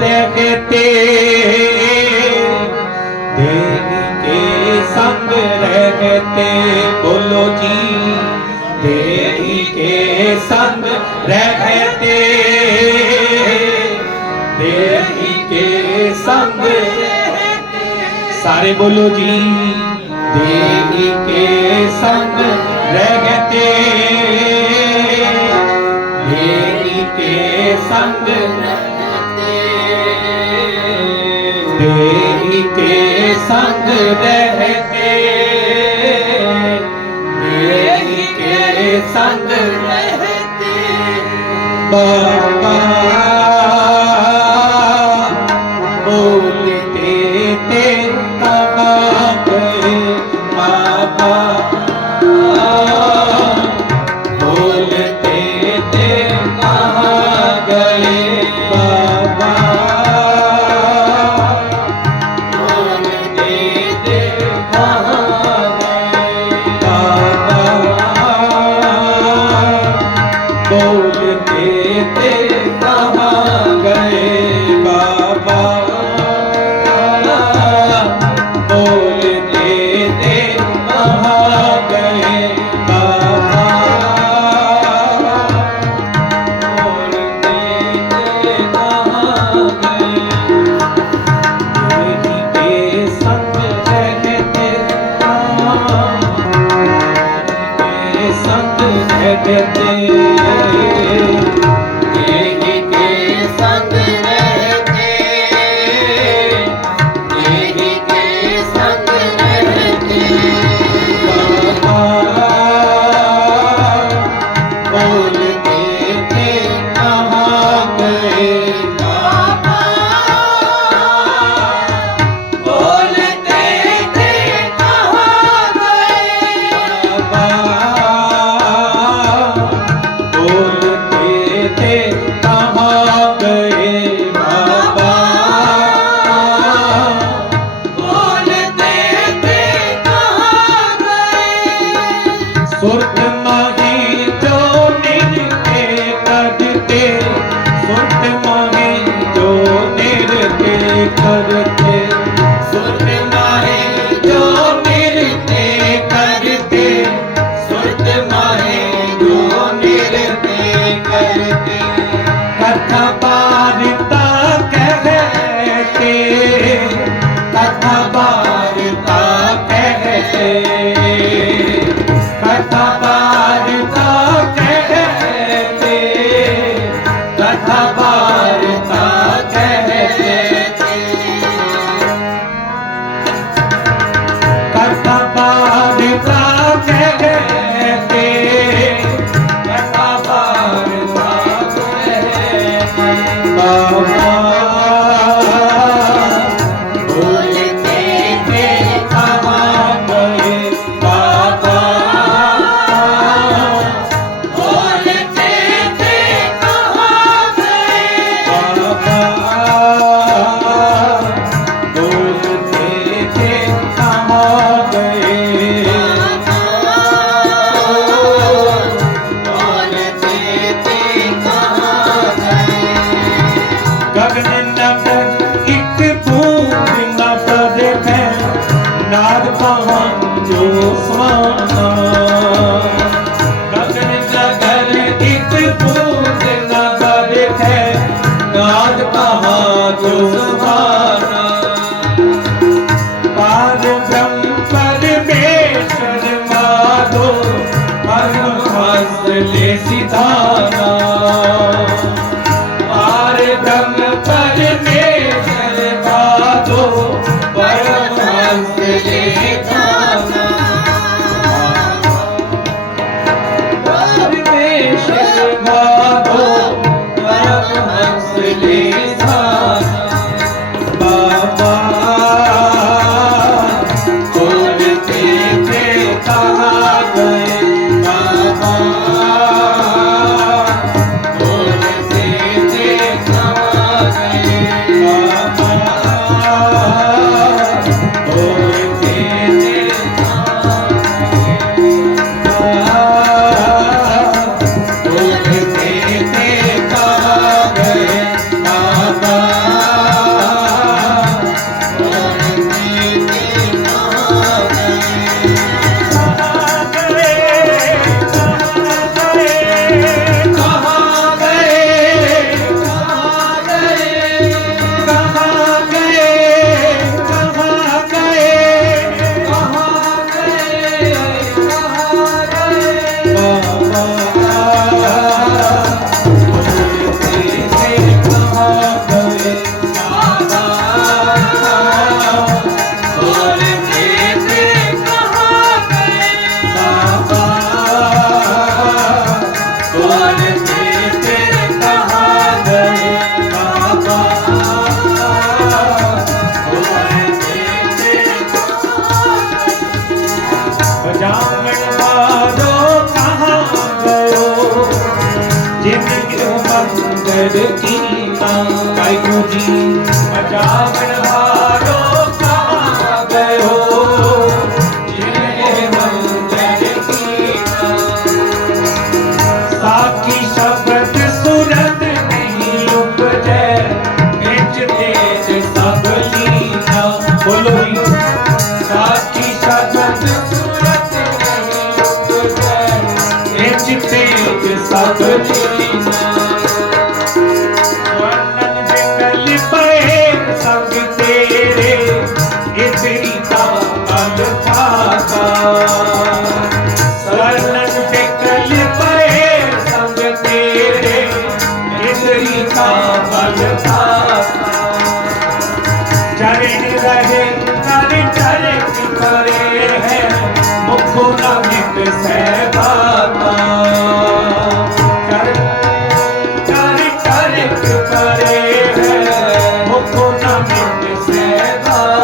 देखते देवी के संग रहते। बोलो जी, देवी के संग रहते, देवी के संग रहते। सारे बोलो जी, देवी के संग रहते, देवी के संग रहते, देवी के संग रहते, देवी के संग रहते। बाबा बोलते थे कहाँ गए बाबा, बोलते थे कहाँ गए बाबा, बोलते थे कहाँ गए बाबा, बोलते थे कहाँ गए बाबा, बोलते थे कहाँ गए बाबा, बोलते थे कहाँ गए। देवी के संग रहते, के संग रहते, देवी के संग रहते, देवी के संग रहते। बाबा बोलते थे कहाँ गए बाबा, बोलते थे कहाँ गए बाबा, बोलते थे कहाँ गए बाबा, बोलते थे कहाँ गए। सुरत माही जो निरते करते, सुरत माही जो निरते करते, सुरत माही जो निरते करते, सुरत माही जो निरते करते। कथा वार्ता कहते, कथा वार्ता कहते, कथा वार्ता कहते, कथा वार्ता कहते, कथा वार्ता कहते, कथा वार्ता कहते। बाबा बोलते थे कहाँ गए बाबा, बोलते थे कहाँ गए बाबा, बोलते थे कहाँ गए बोलते थे कहाँ गए। गगन नगर एक बूंद न पड़े है, नाद कहाँ जो समाना। गगन नगर एक बूंद न पड़े है, नाद कहाँ जो समाना। पार ब्रह्म परमेश्वर माधो, परमहंस ले सिधाना। पार ब्रह्म परमेश्वर माधो, परमहंस ले सिधाना। परमेश्वर माधो, परमहंस ले सिधाना। बाबा बोलते थे कहाँ गए बाबा, बोलते थे कहाँ गए बाबा, बोलते मंदिर कीता। वाहिगुरु जी बचावन हारो कहाँ गयो, जिन्हें मंदिर कीता। साखी शब्द सूरत नहीं उपजै, निज तेज सब लीना। बोलो जी साखी शब्द सूरत नहीं उपजै, निज तेज सब लीना। वर्णन विकल पए संग तेरे, इतनी ताकत पाता। वर्णन विकल पए संग तेरे, इतनी ताकत पाता। चरण रहे कर चरक करे है, मुख नमित सहबाता। चरण कर चरक करे है, मुख नमित सहबाता।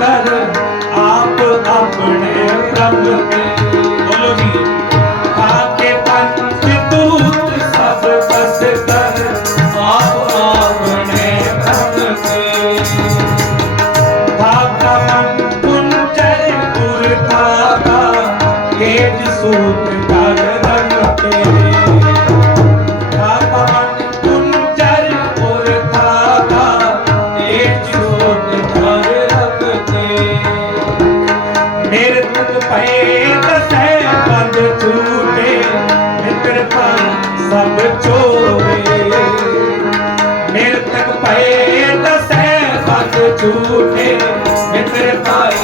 कर आप अपने प्रभ के। बोलो जी आके पंचदूत सब बस कर आप अपने प्रभ के। धाता मन कुंजर पुर धाता, तेज सूत कर रंग के। धाता मन कुंजर पुर धाता, तेज सूत कर बंद छूटे, मित्र सब छोड़े। मृतक पे दस बंद छूटे, मित्र पाए